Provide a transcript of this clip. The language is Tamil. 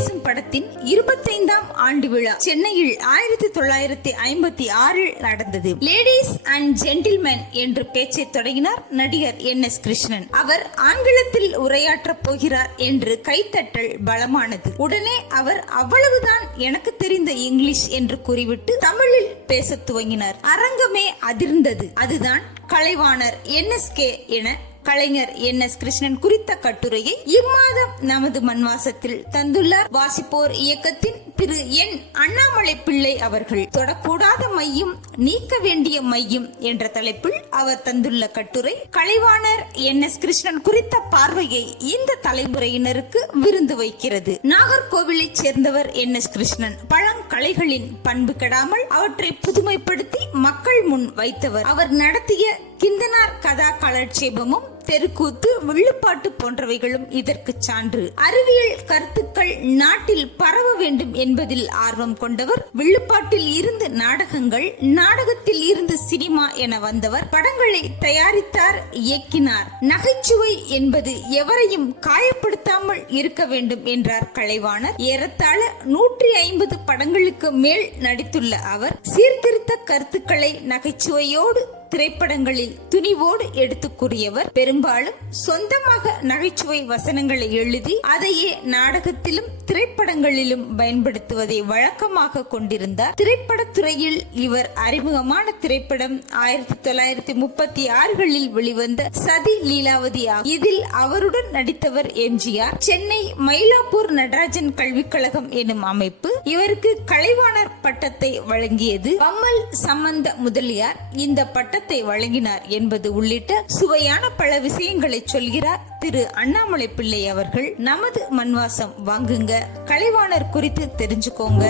பேசும் படத்தின் 25ஆம் ஆண்டு விழா சென்னையில் 1956 நடந்தது. லேடிஸ் அண்ட் ஜென்டில்மேன் என்று பேச்சை தொடங்கினார் நடிகர் NS கிருஷ்ணன். அவர் ஆங்கிலத்தில் உரையாற்ற போகிறார் என்று கைத்தட்டல் பலமானது. உடனே அவர் அவ்வளவுதான் எனக்கு தெரிந்த இங்கிலீஷ் என்று கூறிவிட்டு தமிழில் பேச துவங்கினார். அரங்கமே அதிர்ந்தது. அதுதான் கலைவாணர் NSK என கலைஞர் NS கிருஷ்ணன் குறித்த கட்டுரையை இம்மாதம் நமது மண்வாசத்தில் தந்துள்ளார். வாசிப்போர் இயக்கத்தின் திரு N. அண்ணாமலை பிள்ளை அவர்கள். தொடக்கூடாத மையம், நீக்க வேண்டிய மையம் என்ற தலைப்பில் அவர் தந்துள்ள கட்டுரை கலைவாணர் NS கிருஷ்ணன் குறித்த பார்வையை இந்த தலைமுறையினருக்கு விருந்து வைக்கிறது. நாகர்கோவிலை சேர்ந்தவர் NS கிருஷ்ணன். பழங்கலைகளின் பண்பு கெடாமல் அவற்றை புதுமைப்படுத்தி மக்கள் முன் வைத்தவர். அவர் நடத்திய கிந்தனார் கதா காலட்சேபமும் தெருக்கூத்து, வில்லுப்பாட்டு போன்றவைகளும் இதற்கு சான்று. அறிவியல் கருத்துக்கள் நாட்டில் பரவ வேண்டும் என்பதில் ஆர்வம் கொண்டவர். வில்லுப்பாட்டில் இருந்து நாடகங்கள், நாடகத்தில் இருந்து சினிமா என வந்தவர். படங்களை தயாரித்தார், இயக்கினார். நகைச்சுவை என்பது எவரையும் காயப்படுத்தாமல் இருக்க வேண்டும் என்றார் கலைவாணர். ஏறத்தாழ 150 படங்களுக்கு மேல் நடித்துள்ள அவர் சீர்திருத்த கருத்துக்களை நகைச்சுவையோடு திரைப்படங்களில் துணிவோடு எடுத்து கூறியவர். பெரும்பாலும் சொந்தமாக நகைச்சுவை வசனங்களை எழுதி அதையே நாடகத்திலும் திரைப்படங்களிலும் பயன்படுத்துவதை வழக்கமாக கொண்டிருந்தார். திரைப்படத்துறையில் இவர் அறிமுகமான திரைப்படம் 1936களில் வெளிவந்த சதி லீலாவதி ஆகும். இதில் அவருடன் நடித்தவர் MGR. சென்னை மயிலாப்பூர் நடராஜன் கல்விக் கழகம் எனும் அமைப்பு இவருக்கு கலைவாணர் பட்டத்தை வழங்கியது. பம்மல் சம்பந்த முதலியார் இந்த பட்டத்தை வழங்கினார் என்பது உள்ளிட்ட சுவையான பல விஷயங்களை சொல்கிறார் திரு அண்ணாமலை பிள்ளை அவர்கள். நமது மண்வாசம் வாங்குங்க, கலைவாணர் குறித்து தெரிஞ்சுக்கோங்க.